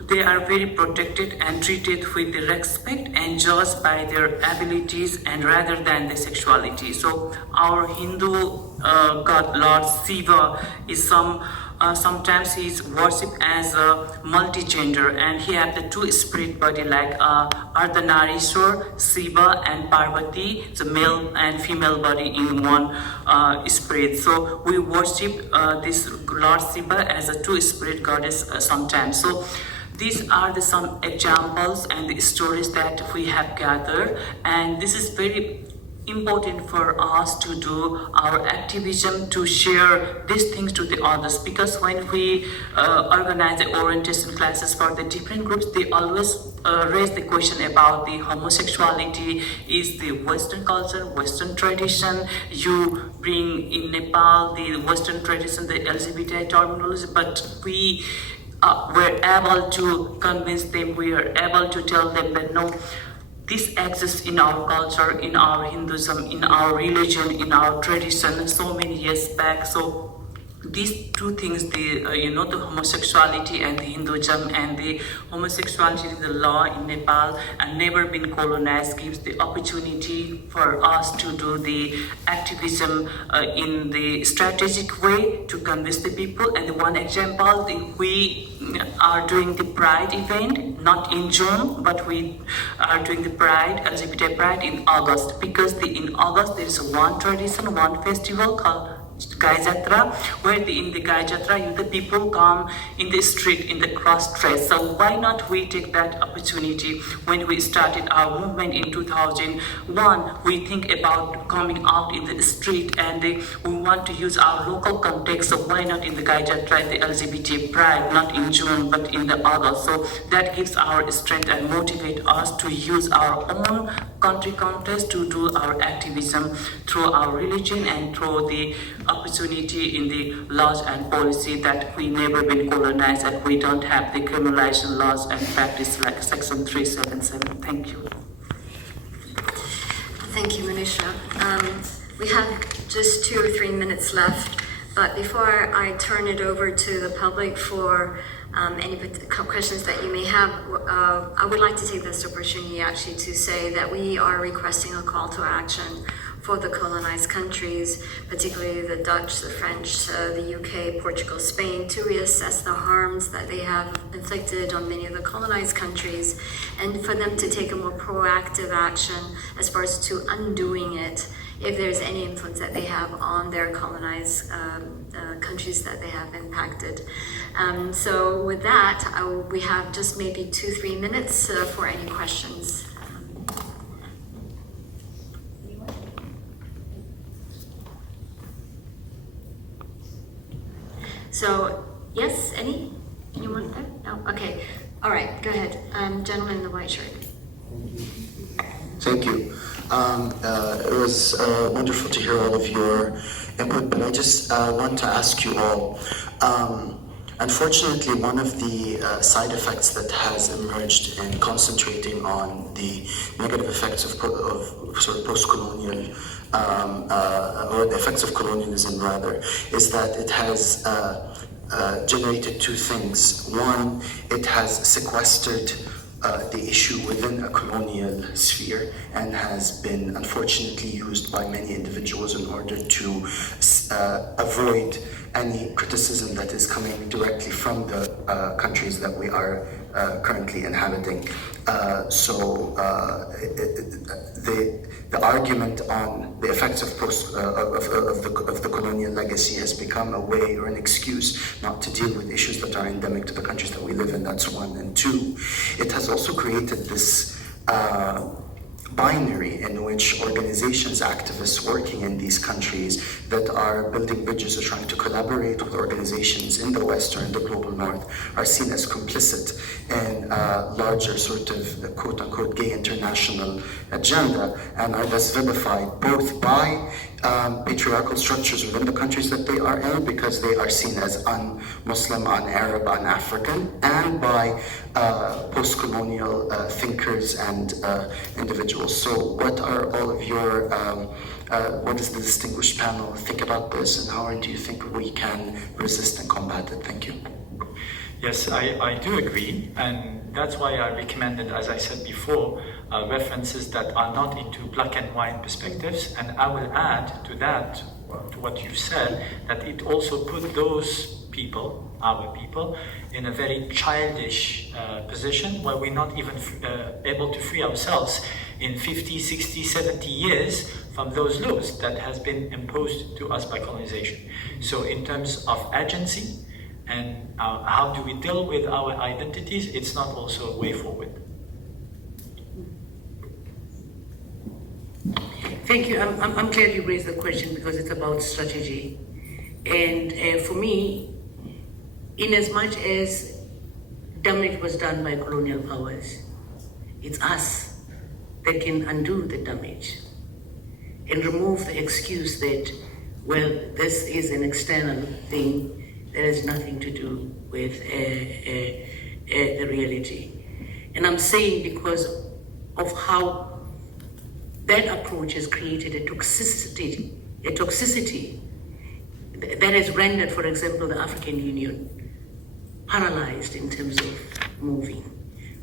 they are very protected and treated with the respect and judged by their abilities and rather than the sexuality. So our Hindu god Lord Shiva is sometimes he is worshipped as a multi-gender, and he have the two spirit body like Ardhanarishwar, Shiva and Parvati, the male and female body in one spirit. So we worship this Lord Shiva as a two spirit goddess sometimes. So these are some examples and the stories that we have gathered, and this is very important for us to do our activism, to share these things to the others, because when we organize the orientation classes for the different groups, they always raise the question about the homosexuality is the Western culture, Western tradition. You bring in Nepal the Western tradition, the LGBT terminology, but we were able to convince them, we are able to tell them that no, this exists in our culture, in our Hinduism, in our religion, in our tradition so many years back. So these two things, the the homosexuality and the Hinduism, and the homosexuality, the law in Nepal and never been colonized, gives the opportunity for us to do the activism in the strategic way to convince the people. And the one example, we are doing the Pride event, not in June, but we are doing the Pride, LGBT Pride in August, because in August there is one tradition, one festival called Gai Jatra, where in the Gai Jatra, the people come in the street in the cross-dress. So why not we take that opportunity? When we started our movement in 2001, we think about coming out in the street, and we want to use our local context. So why not in the Gai Jatra, the LGBT Pride, not in June, but in the August? So that gives our strength and motivate us to use our own country context to do our activism through our religion and through the opportunity in the laws and policy that we never been colonized and we don't have the criminalization laws and practice like Section 377. Thank you. Thank you, Manisha. We have just 2 or 3 minutes left, but before I turn it over to the public for any questions that you may have, I would like to take this opportunity actually to say that we are requesting a call to action for the colonized countries, particularly the Dutch, the French, the UK, Portugal, Spain, to reassess the harms that they have inflicted on many of the colonized countries, and for them to take a more proactive action as far as to undoing it, if there's any influence that they have on their colonized countries that they have impacted. So with that, we have just maybe 2-3 minutes for any questions. So, yes, anyone there? No? Okay. All right, go ahead. Gentleman in the white shirt. Thank you. It was wonderful to hear all of your input, but I just want to ask you all, unfortunately, one of the side effects that has emerged in concentrating on the negative effects of sort of post-colonial, or the effects of colonialism rather, is that it has generated two things. One, it has sequestered the issue within a colonial sphere and has been unfortunately used by many individuals in order to avoid any criticism that is coming directly from the countries that we are currently inhabiting. The argument on the effects of the colonial legacy has become a way or an excuse not to deal with issues that are endemic to the countries that we live in. That's one. And two, it has also created this binary in which organizations, activists working in these countries that are building bridges or trying to collaborate with organizations in the West or in the global North are seen as complicit in a larger sort of quote-unquote gay international agenda, and are thus vilified both by patriarchal structures within the countries that they are in, because they are seen as un-Muslim, un-Arab, un-African, and by post-colonial thinkers and individuals. So what are all of your, what does the distinguished panel think about this, and how do you think we can resist and combat it? Thank you. Yes, I do agree, and that's why I recommended, as I said before, references that are not into black and white perspectives, and I will add to that, to what you said, that it also put those people, our people, in a very childish position where we're not even able to free ourselves in 50, 60, 70 years from those laws that has been imposed to us by colonization. So in terms of agency, and how do we deal with our identities, it's not also a way forward. Thank you. I'm glad you raised the question, because it's about strategy. And for me, in as much as damage was done by colonial powers, it's us that can undo the damage and remove the excuse that, well, this is an external thing that has nothing to do with the reality. And I'm saying because of how that approach has created a toxicity that has rendered, for example, the African Union paralyzed in terms of moving.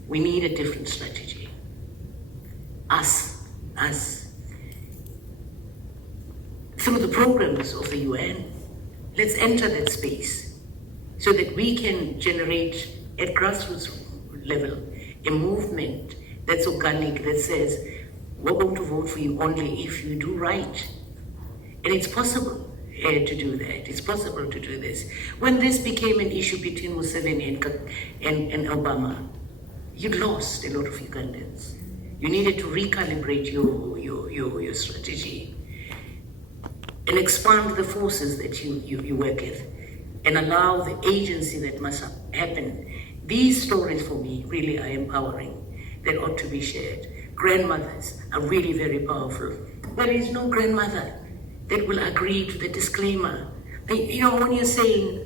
We need a different strategy. Us. Through the programs of the UN, let's enter that space so that we can generate at grassroots level a movement that's organic, that says, we're going to vote for you only if you do right. And it's possible to do that. It's possible to do this. When this became an issue between Museveni and Obama, you'd lost a lot of Ugandans. You needed to recalibrate your strategy and expand the forces that you work with and allow the agency that must happen. These stories for me really are empowering, that ought to be shared. Grandmothers are really very powerful. There is no grandmother that will agree to the disclaimer. You know, when you're saying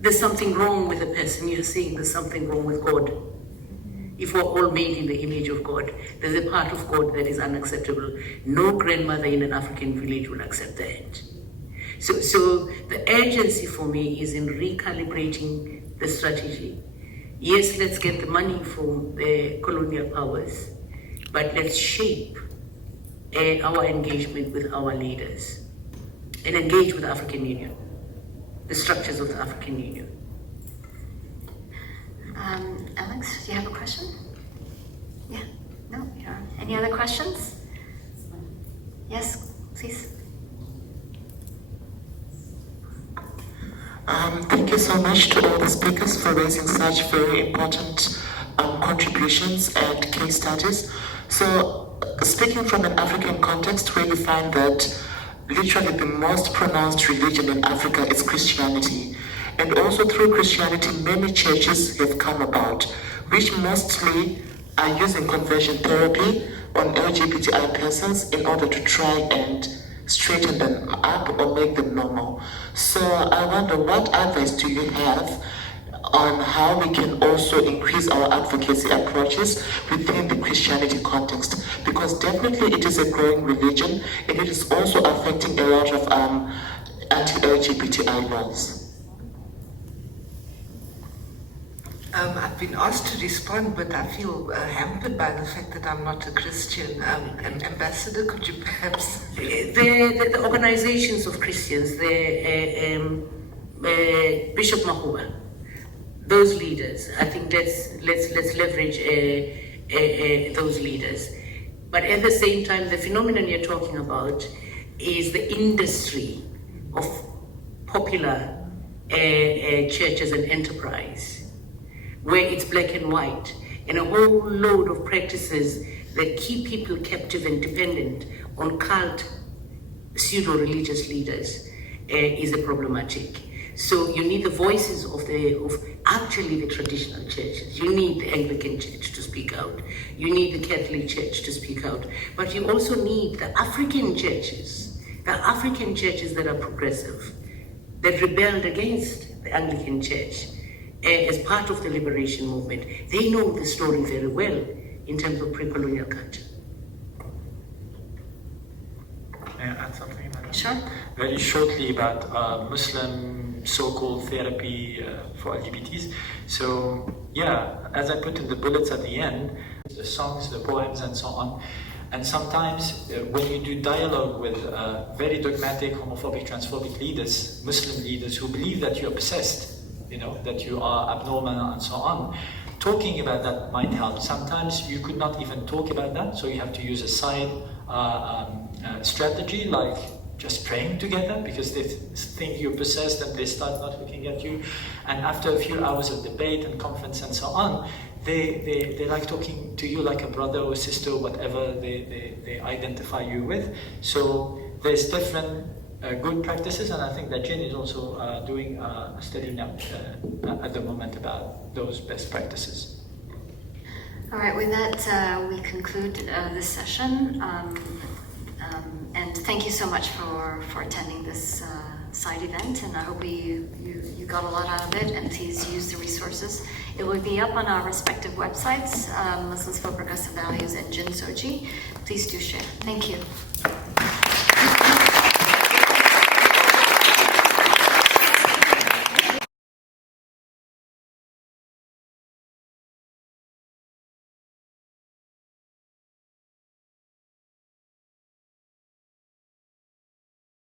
there's something wrong with a person, you're saying there's something wrong with God. If we're all made in the image of God, there's a part of God that is unacceptable. No grandmother in an African village will accept that. So the urgency for me is in recalibrating the strategy. Yes, let's get the money from the colonial powers, but let's shape our engagement with our leaders and engage with the African Union, the structures of the African Union. Alex, do you have a question? Yeah, no, you don't. Any other questions? Yes, please. Thank you so much to all the speakers for raising such very important contributions and case studies. So, speaking from an African context, where you find that literally the most pronounced religion in Africa is Christianity. And also through Christianity, many churches have come about, which mostly are using conversion therapy on LGBTI persons in order to try and straighten them up or make them normal. So I wonder, what advice do you have on how we can also increase our advocacy approaches within the Christianity context? Because definitely it is a growing religion, and it is also affecting a lot of anti-LGBTI laws. I've been asked to respond, but I feel hampered by the fact that I'm not a Christian. Ambassador, could you perhaps? The organizations of Christians, Bishop Mahua, those leaders, I think let's leverage those leaders. But at the same time, the phenomenon you're talking about is the industry of popular churches and enterprise, where it's black and white, and a whole load of practices that keep people captive and dependent on cult, pseudo-religious leaders is a problematic. So you need the voices of actually the traditional churches. You need the Anglican Church to speak out. You need the Catholic Church to speak out. But you also need the African churches that are progressive, that rebelled against the Anglican Church as part of the liberation movement. They know the story very well in terms of pre-colonial culture. May I add something? Sure. Very shortly about Muslim so-called therapy for LGBTs. So yeah, as I put in the bullets at the end, the songs, the poems and so on. And sometimes when you do dialogue with very dogmatic, homophobic, transphobic leaders, Muslim leaders who believe that you're obsessed, you know, that you are abnormal and so on, talking about that might help. Sometimes you could not even talk about that, so you have to use a side strategy like just praying together, because they think you're possessed and they start not looking at you. And after a few hours of debate and conference and so on, they like talking to you like a brother or sister, whatever they identify you with. So there's different good practices, and I think that GIN is also doing a study now at the moment about those best practices. All right, with that, we conclude this session. And thank you so much for attending this side event, and I hope you got a lot out of it, and please use the resources. It will be up on our respective websites, Muslims for Progressive Values and GIN-SOGGIE. Please do share. Thank you.